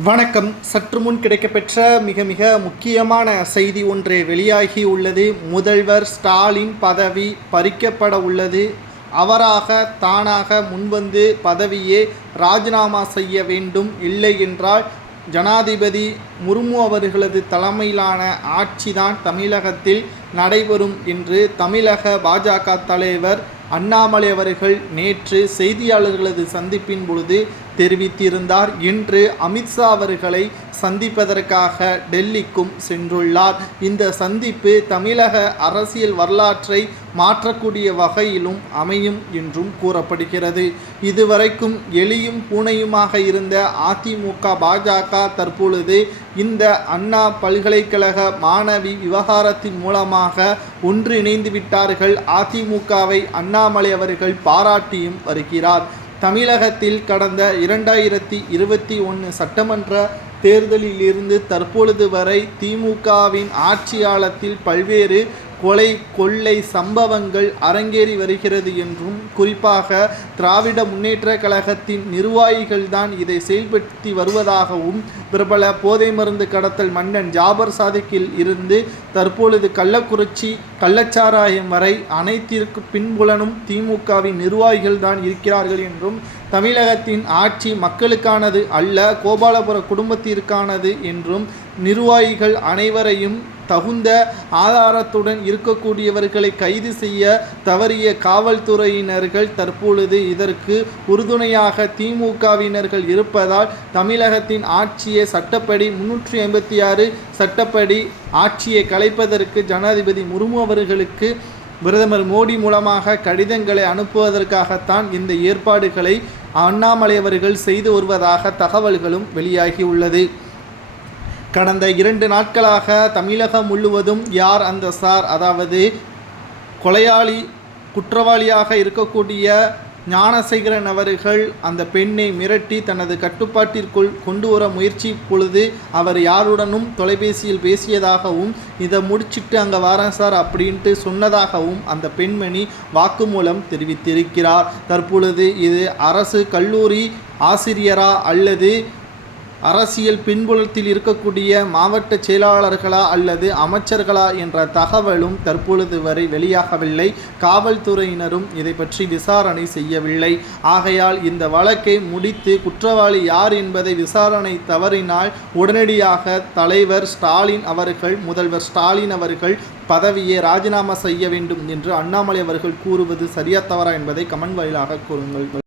வணக்கம். சற்று முன் கிடைக்கப்பெற்ற மிக மிக முக்கியமான செய்தி ஒன்று வெளியாகி உள்ளது. முதல்வர் ஸ்டாலின் பதவி பறிக்கப்பட உள்ளது. அவராக தானாக முன்வந்து பதவியை ராஜினாமா செய்ய வேண்டும். இல்லை என்றால் ஜனாதிபதி முர்மு அவர்களது தலைமையிலான ஆட்சிதான் தமிழகத்தில் நடைபெறும் என்று தமிழக பாஜக தலைவர் அண்ணாமலை அவர்கள் நேற்று செய்தியாளர்களது சந்திப்பின் பொழுது தெரிவித்திருந்தார். இன்று அமித்ஷா அவர்களை சந்திப்பதற்காக டெல்லிக்கும் சென்றுள்ளார். இந்த சந்திப்பு தமிழக அரசியல் வரலாற்றை மாற்றக்கூடிய வகையிலும் அமையும் என்றும் கூறப்படுகிறது. இதுவரைக்கும் எலியும் பூனையுமாக இருந்த அதிமுக பாஜக தற்பொழுது இந்த அண்ணா பல்கலைக்கழக மாணவி விவகாரத்தின் மூலமாக ஒன்றிணைந்து விட்டார்கள். அதிமுகவை அண்ணாமலை அவர்கள் பாராட்டியும் வருகிறார். தமிழகத்தில் கடந்த 2021 சட்டமன்ற தேர்தலிலிருந்து தற்பொழுது வரை திமுகவின் ஆட்சியாளத்தில் பல்வேறு கொலை கொள்ளை சம்பவங்கள் அரங்கேறி வருகிறது என்றும், குறிப்பாக திராவிட முன்னேற்ற கழகத்தின் நிர்வாகிகள்தான் இதை செயல்படுத்தி வருவதாகவும், பிரபல போதை மருந்து கடத்தல் மன்னன் ஜாபர் சாதிக்கில் இருந்து தற்பொழுது கள்ளக்குறிச்சி கள்ளச்சாராயம் வரை அனைத்திற்கு பின்புலனும் திமுகவின் நிர்வாகிகள்தான் இருக்கிறார்கள் என்றும், தமிழகத்தின் ஆட்சி மக்களுக்கானது அல்ல, கோபாலபுர குடும்பத்திற்கானது என்றும், நிர்வாகிகள் அனைவரையும் தகுந்த ஆதாரத்துடன் இருக்கக்கூடியவர்களை கைது செய்ய தவறிய காவல்துறையினர்கள் தற்பொழுது இதற்கு உறுதுணையாக திமுகவினர்கள் இருப்பதால் தமிழகத்தின் ஆட்சியை சட்டப்படி 356 சட்டப்படி ஆட்சியை கலைப்பதற்கு ஜனாதிபதி முர்மு அவர்களுக்கு பிரதமர் மோடி மூலமாக கடிதங்களை அனுப்புவதற்காகத்தான் இந்த ஏற்பாடுகளை அண்ணாமலை அவர்கள் செய்து வருவதாக தகவல்களும் வெளியாகியுள்ளது. கடந்த 2 நாட்களாக தமிழகம் முழுவதும் யார் அந்த சார், அதாவது கொலையாளி குற்றவாளியாக இருக்கக்கூடிய ஞானசேகரன் அவர்கள் அந்த பெண்ணை மிரட்டி தனது கட்டுப்பாட்டிற்குள் கொண்டு வர முயற்சி பொழுது அவர் யாருடனும் தொலைபேசியில் பேசியதாகவும், இதை முடிச்சுட்டு அங்கே வரேன் சார் அப்படின்ட்டு சொன்னதாகவும் அந்த பெண்மணி வாக்குமூலம் தெரிவித்திருக்கிறார். தற்பொழுது இது அரசு கல்லூரி ஆசிரியரா அல்லது அரசியல் பின்புலத்தில் இருக்கக்கூடிய மாவட்ட செயலாளர்களா அல்லது அமைச்சர்களா என்ற தகவலும் தற்பொழுது வரை வெளியாகவில்லை. காவல்துறையினரும் இதை பற்றி விசாரணை செய்யவில்லை. ஆகையால் இந்த வழக்கை முடித்து குற்றவாளி யார் என்பதை விசாரணை தவறினால் உடனடியாக தலைவர் ஸ்டாலின் அவர்கள், முதல்வர் ஸ்டாலின் அவர்கள் பதவியை ராஜினாமா செய்ய வேண்டும் என்று அண்ணாமலை அவர்கள் கூறுவது சரியா தவறா என்பதை கமெண்ட் வாயிலாக கூறுங்கள்.